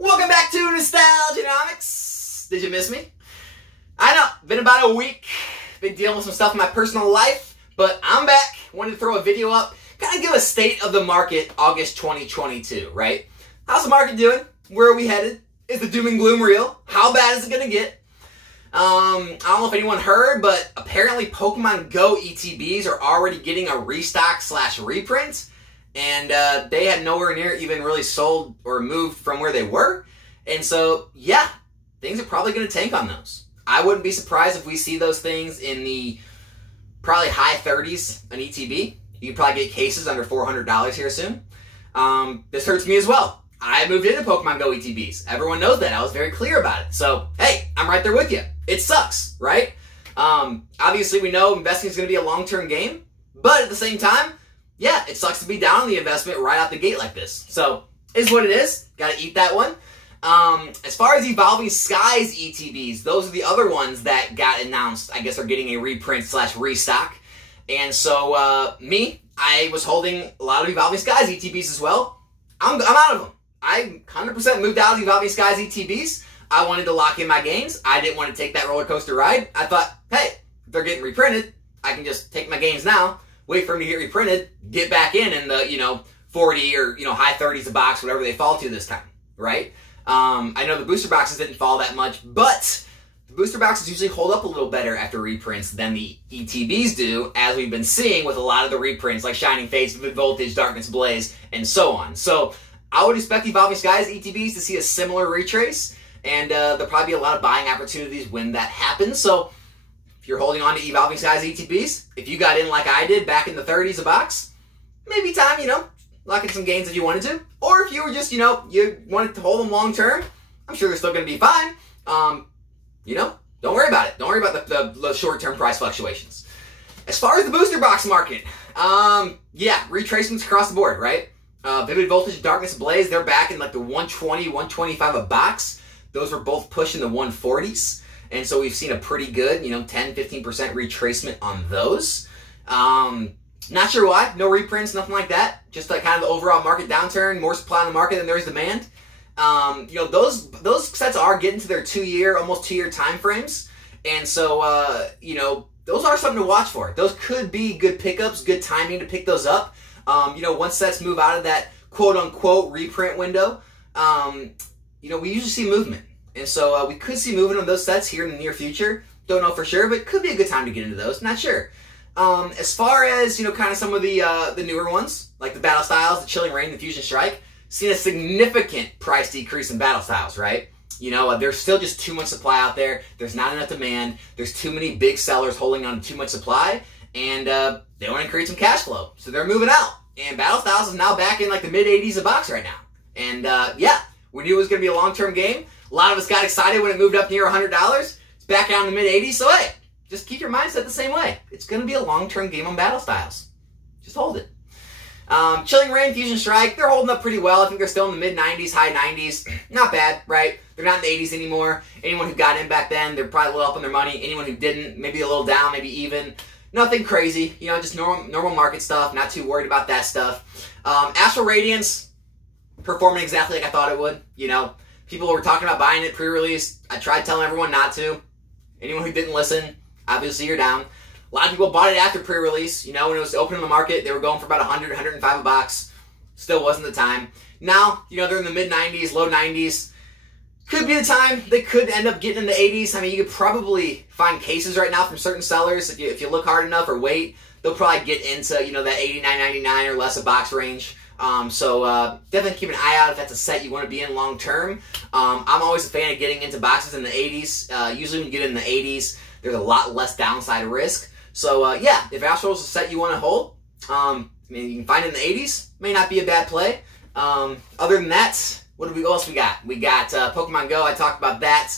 Welcome back to Nostalgianomics. Did you miss me? I know, been about a week. Been dealing with some stuff in my personal life, but I'm back. Wanted to throw a video up, kind of give a state of the market August 2022, right? How's the market doing? Where are we headed? Is the doom and gloom real? How bad is it going to get? I don't know if anyone heard, but apparently Pokemon Go ETBs are already getting a restock / reprint. And they had nowhere near even really sold or moved from where they were. And so, yeah, things are probably going to tank on those. I wouldn't be surprised if we see those things in the probably high 30s an ETB. You can probably get cases under $400 here soon. This hurts me as well. I moved into Pokemon Go ETBs. Everyone knows that. I was very clear about it. So, hey, I'm right there with you. It sucks, right? Obviously, we know investing is going to be a long-term game. But at the same time, yeah, it sucks to be down on the investment right out the gate like this. So, is what it is. Got to eat that one. As far as Evolving Skies ETBs, those are the other ones that got announced. I guess are getting a reprint / restock. And so, I was holding a lot of Evolving Skies ETBs as well. I'm out of them. I 100% moved out of Evolving Skies ETBs. I wanted to lock in my gains. I didn't want to take that roller coaster ride. I thought, hey, if they're getting reprinted, I can just take my gains now, wait for them to get reprinted, get back in the, 40 or, high 30s a box, whatever they fall to this time, right? I know the booster boxes didn't fall that much, but the booster boxes usually hold up a little better after reprints than the ETBs do, as we've been seeing with a lot of the reprints like Shining Fates, Vivid Voltage, Darkness Blaze, and so on. So I would expect Evolving Skies ETBs to see a similar retrace, and there'll probably be a lot of buying opportunities when that happens. So if you're holding on to Evolving Skies ETBs, if you got in like I did back in the 30s a box, maybe time, lock in some gains if you wanted to. Or if you were just, you wanted to hold them long term, I'm sure they're still going to be fine. Don't worry about it. Don't worry about the short-term price fluctuations. As far as the booster box market, yeah, retracements across the board, right? Vivid Voltage, Darkness Blaze, they're back in like the 120, 125 a box. Those were both pushing the 140s. And so we've seen a pretty good, 10, 15% retracement on those. Not sure why. No reprints, nothing like that. Just like kind of the overall market downturn, more supply in the market than there is demand. Those sets are getting to their almost 2 year time frames. And so, those are something to watch for. Those could be good pickups, good timing to pick those up. Once sets move out of that quote-unquote reprint window, we usually see movement. And so we could see movement on those sets here in the near future. Don't know for sure, but it could be a good time to get into those. Not sure. As far as, kind of some of the newer ones, like the Battle Styles, the Chilling Reign, the Fusion Strike, seen a significant price decrease in Battle Styles, right? There's still just too much supply out there. There's not enough demand. There's too many big sellers holding on to too much supply, and they want to create some cash flow. So they're moving out. And Battle Styles is now back in like the mid-80s a box right now. And yeah, we knew it was going to be a long-term game. A lot of us got excited when it moved up near $100. It's back down in the mid-80s, so hey, just keep your mindset the same way. It's going to be a long-term game on Battle Styles. Just hold it. Chilling Reign, Fusion Strike, they're holding up pretty well. I think they're still in the mid-90s, high 90s. Not bad, right? They're not in the 80s anymore. Anyone who got in back then, they're probably a little up on their money. Anyone who didn't, maybe a little down, maybe even. Nothing crazy. Just normal market stuff. Not too worried about that stuff. Astral Radiance, performing exactly like I thought it would. People were talking about buying it pre-release. I tried telling everyone not to. Anyone who didn't listen, obviously you're down. A lot of people bought it after pre-release. When it was open in the market, they were going for about 100, 105 a box. Still wasn't the time. Now, they're in the mid-90s, low 90s. Could be the time. They could end up getting in the 80s. I mean, you could probably find cases right now from certain sellers. If you look hard enough or wait, they'll probably get into, that $89.99 or less a box range. So definitely keep an eye out if that's a set you want to be in long term. I'm always a fan of getting into boxes in the 80s. Usually when you get in the 80s, there's a lot less downside risk. So yeah, if Astral is a set you want to hold, you can find it in the 80s. May not be a bad play. Other than that, what else we got? We got Pokemon Go. I talked about that.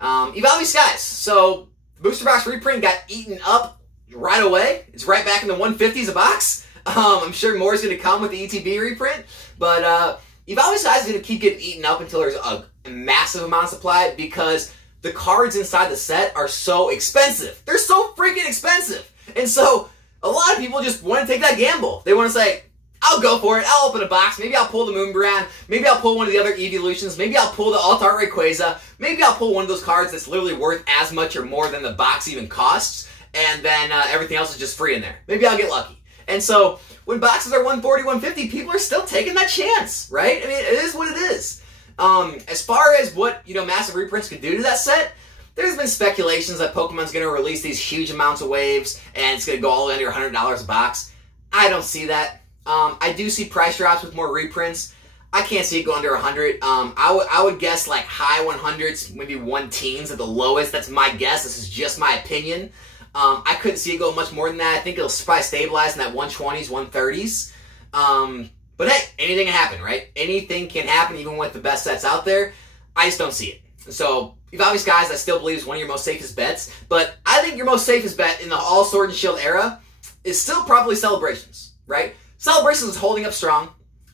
Evolving Skies. So the booster box reprint got eaten up right away. It's right back in the 150s a box. I'm sure more is going to come with the ETB reprint, but Evolving Skies is going to keep getting eaten up until there's a massive amount of supply because the cards inside the set are so expensive. They're so freaking expensive. And so a lot of people just want to take that gamble. They want to say, I'll go for it. I'll open a box. Maybe I'll pull the Moonbrand. Maybe I'll pull one of the other evolutions. Maybe I'll pull the Alt-Art Rayquaza. Maybe I'll pull one of those cards that's literally worth as much or more than the box even costs. And then everything else is just free in there. Maybe I'll get lucky. And so when boxes are 140, 150, people are still taking that chance, right? I mean, it is what it is. As far as what, massive reprints could do to that set, there's been speculations that Pokemon's going to release these huge amounts of waves and it's going to go all under $100 a box. I don't see that. I do see price drops with more reprints. I can't see it go under 100. I would guess like high 100s, maybe 110s at the lowest. That's my guess. This is just my opinion. I couldn't see it go much more than that. I think it'll probably stabilize in that 120s, 130s. But hey, anything can happen, right? Anything can happen even with the best sets out there. I just don't see it. So, you've obvious guys, I still believe is one of your most safest bets. But I think your most safest bet in the all Sword and Shield era is still probably Celebrations, right? Celebrations is holding up strong.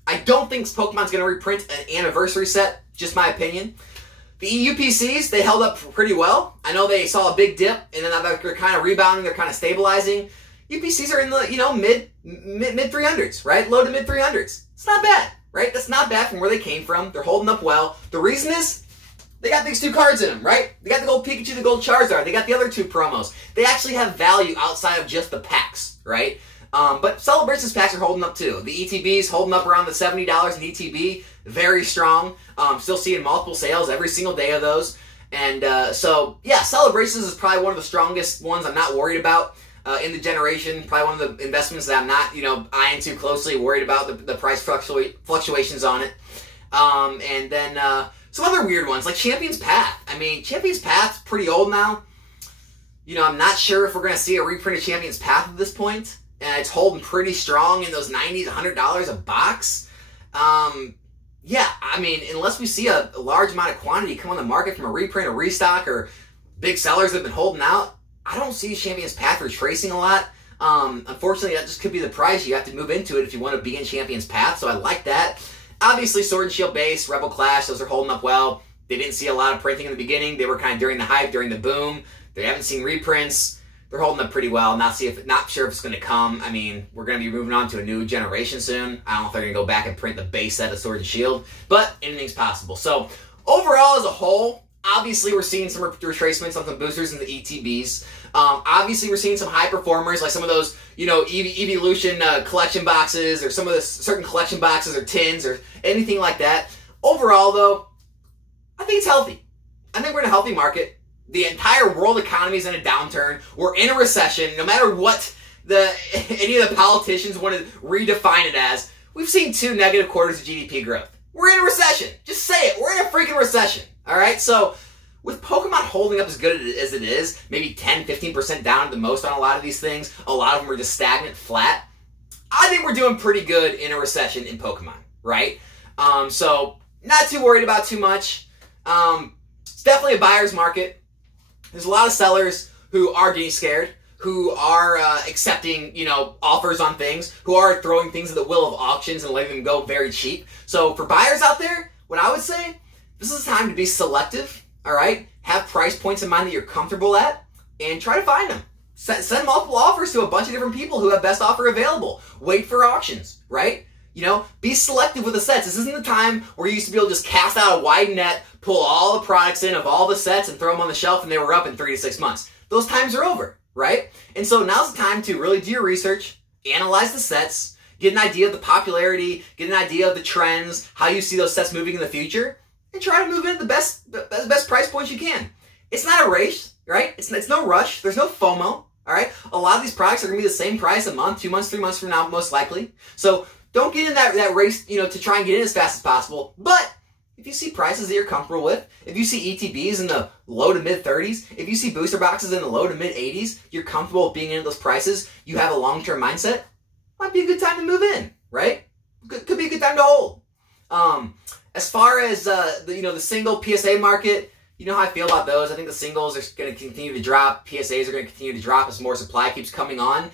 I don't think Pokemon's going to reprint an anniversary set, just my opinion. The EUPCs, they held up pretty well. I know they saw a big dip, and then they're kind of rebounding, they're kind of stabilizing. UPCs are in the, mid 300s, right? Low to mid 300s. It's not bad, right? That's not bad from where they came from. They're holding up well. The reason is, they got these two cards in them, right? They got the gold Pikachu, the gold Charizard. They got the other two promos. They actually have value outside of just the packs, right? But Celebrations packs are holding up too. The ETBs holding up around the $70 in ETB. Very strong. Still seeing multiple sales every single day of those. And so, yeah, Celebrations is probably one of the strongest ones I'm not worried about in the generation. Probably one of the investments that I'm not, eyeing too closely, worried about the price fluctuations on it. And then some other weird ones, like Champion's Path. I mean, Champion's Path's pretty old now. I'm not sure if we're going to see a reprint of Champion's Path at this point. And it's holding pretty strong in those $90s, $100 a box. Yeah, I mean, unless we see a large amount of quantity come on the market from a reprint or restock or big sellers that have been holding out, I don't see Champion's Path retracing a lot. Unfortunately, that just could be the price. You have to move into it if you want to be in Champion's Path, so I like that. Obviously, Sword and Shield base, Rebel Clash, those are holding up well. They didn't see a lot of printing in the beginning. They were kind of during the hype, during the boom. They haven't seen reprints. They're holding up pretty well. Not sure if it's going to come. I mean, we're going to be moving on to a new generation soon. I don't know if they're going to go back and print the base set of Sword and Shield, but anything's possible. So, overall, as a whole, obviously we're seeing some retracements on some boosters in the ETBs. Obviously, we're seeing some high performers, like some of those, Evolution collection boxes, or some of the certain collection boxes or tins, or anything like that. Overall, though, I think it's healthy. I think we're in a healthy market. The entire world economy is in a downturn. We're in a recession. No matter what any of the politicians want to redefine it as, we've seen 2 negative quarters of GDP growth. We're in a recession. Just say it. We're in a freaking recession. All right? So, with Pokemon holding up as good as it is, maybe 10, 15% down at the most on a lot of these things, a lot of them are just stagnant, flat, I think we're doing pretty good in a recession in Pokemon, right? So, not too worried about too much. It's definitely a buyer's market. There's a lot of sellers who are getting scared, who are accepting, offers on things, who are throwing things at the will of auctions and letting them go very cheap. So for buyers out there, what I would say, this is a time to be selective, all right? Have price points in mind that you're comfortable at, and try to find them. Send multiple offers to a bunch of different people who have best offer available. Wait for auctions, right? Be selective with the sets. This isn't the time where you used to be able to just cast out a wide net, pull all the products in of all the sets and throw them on the shelf and they were up in 3 to 6 months. Those times are over, right? And so now's the time to really do your research, analyze the sets, get an idea of the popularity, get an idea of the trends, how you see those sets moving in the future, and try to move in at the best price points you can. It's not a race, right? It's no rush. There's no FOMO, all right? A lot of these products are going to be the same price a month, 2 months, 3 months from now, most likely. So don't get in that race, to try and get in as fast as possible. But if you see prices that you're comfortable with, if you see ETBs in the low to mid 30s, if you see booster boxes in the low to mid 80s, you're comfortable with being in those prices, you have a long-term mindset, might be a good time to move in, right? Could be a good time to hold. As far as the single PSA market, you know how I feel about those. I think the singles are going to continue to drop. PSAs are going to continue to drop as more supply keeps coming on.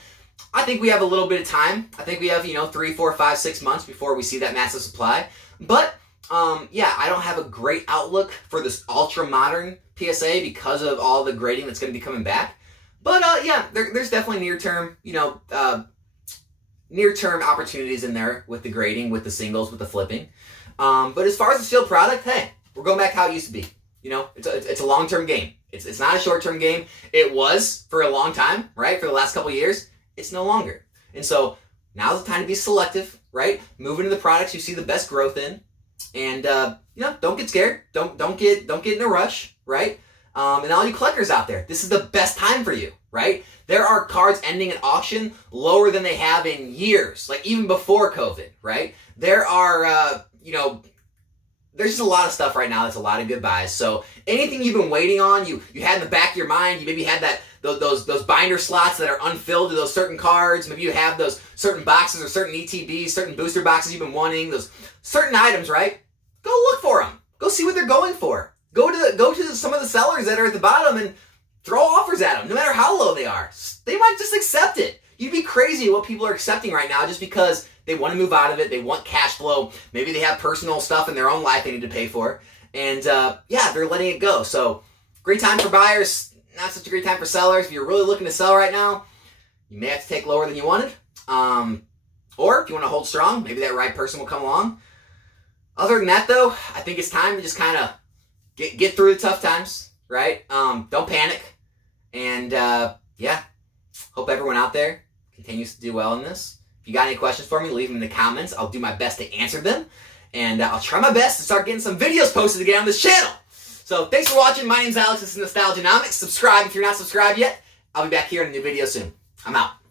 I think we have a little bit of time. I think we have, 3, 4, 5, 6 months before we see that massive supply. But, yeah, I don't have a great outlook for this ultra-modern PSA because of all the grading that's going to be coming back. But, yeah, there's definitely near-term, near-term opportunities in there with the grading, with the singles, with the flipping. But as far as the sealed product, hey, we're going back how it used to be. You know, it's a long-term game. It's not a short-term game. It was for a long time, right? For the last couple of years. It's no longer. And so now's the time to be selective, right? Move into the products you see the best growth in. And, you know, don't get scared. Don't get in a rush, right? And all you collectors out there, this is the best time for you, right? There are cards ending at auction lower than they have in years, like even before COVID, right? There are, you know, there's just a lot of stuff right now that's a lot of good buys. So anything you've been waiting on, you had in the back of your mind, you maybe had those binder slots that are unfilled to those certain cards. Maybe you have those certain boxes or certain ETBs, certain booster boxes you've been wanting, those certain items, right? Go look for them. Go see what they're going for. Go to some of the sellers that are at the bottom and throw offers at them, no matter how low they are. They might just accept it. You'd be crazy at what people are accepting right now just because they want to move out of it. They want cash flow. Maybe they have personal stuff in their own life they need to pay for. And yeah, they're letting it go. So great time for buyers. Not such a great time for sellers. If you're really looking to sell right now, you may have to take lower than you wanted. Or if you want to hold strong, maybe that right person will come along. Other than that, though, I think it's time to just kind of get through the tough times, right? Don't panic. And yeah, hope everyone out there continues to do well in this. If you got any questions for me, leave them in the comments. I'll do my best to answer them. And I'll try my best to start getting some videos posted again on this channel. So thanks for watching. My name's Alex. This is Nostalgianomics. Subscribe if you're not subscribed yet. I'll be back here in a new video soon. I'm out.